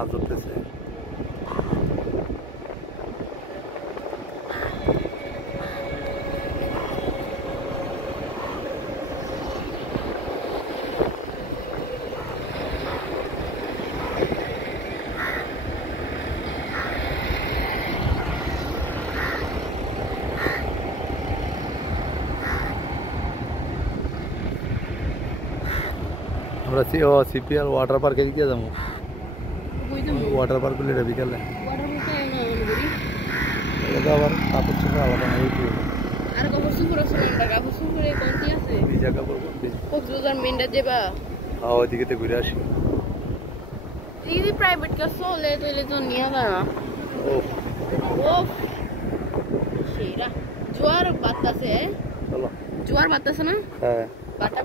মাছ ধরতেছে। আমরা CPL water পার্কে গিয়ে যাবো। ওয়াটার পার্ক গুলি বিকালে আবার কাপড় চোপড় আলাদা আর কাপড় চোপড় আছে না, কাপড় চোপড়ে কোনটি আছে ভিজা কাপড় কক্সবাজার মেন্ডা যেবা ওইদিকে ঘুরে আসি। যদি প্রাইভেট কার চলে তাহলে তো নিয়ে না। ও সেরা জোয়ার বাতাসে, জোয়ার বাতাসে না। হ্যাঁ বাতা